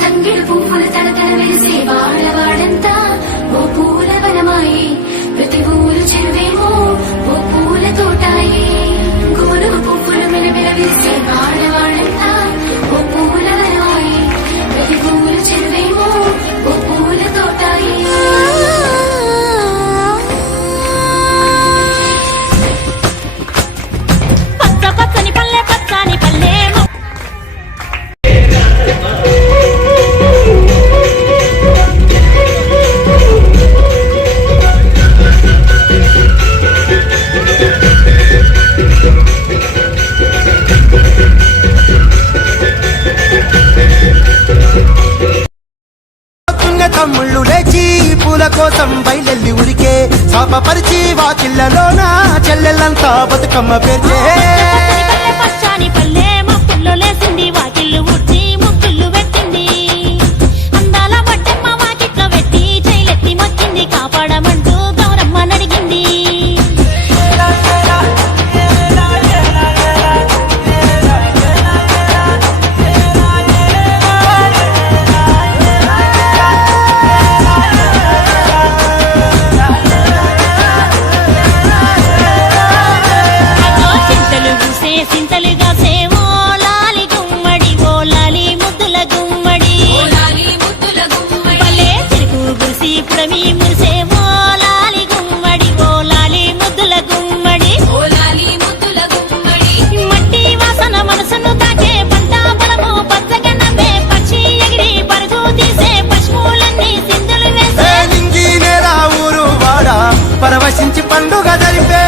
తంగిడు పువ్వులు తడతడ వెలిసే వాడవాడంతా ఓ పూల వనమాయి ప్రతి పూలు చెరువేమో ఓ పూల తోటాయి గోరు పువ్వులు మెలమెల వెలిసే వాడవాడంతా ఓ పూల వనమాయి ప్రతి పూలు చెరువేమో ఓ పూల తోటాయి పచ్చ పచ్చని పల్లె పచ్చని పల్లె తమ్ముళ్ళు లేచి పూల కోసం బయలెల్లి ఉరికే శాపపరిచి వాకిళ్లలోన చెల్లెళ్ళంతా బతుకమ్మ పేర్చే పచ్చని పల్లె మొక్కుల్లో లేసింది వాకిళ్ళు ఊడ్చి ముక్కుళ్ళు పెట్టింది అందాల బట్టమ్మ వాకిట్లో పెట్టి చైలెత్తి మొక్కింది కాపాడమంటూ గౌరమ్మ నడిగింది సింతలుగా సేవో లాలి గుమ్మడి ఓ లాలి ముద్దుల గుమ్మడి పల్లె చెరుకు గురిసి పుడమి మురిసేవో లాలి గుమ్మడి ఓ లాలి ముద్దుల గుమ్మడి మట్టి వాసన మనసును తాకే పంట బలము పచ్చగనవే పక్షి ఎగిరి పరుగు తీసే పశువులన్నీ సింధులు వేసే ఊరు వాడ పరవశించి పండుగ జరిపే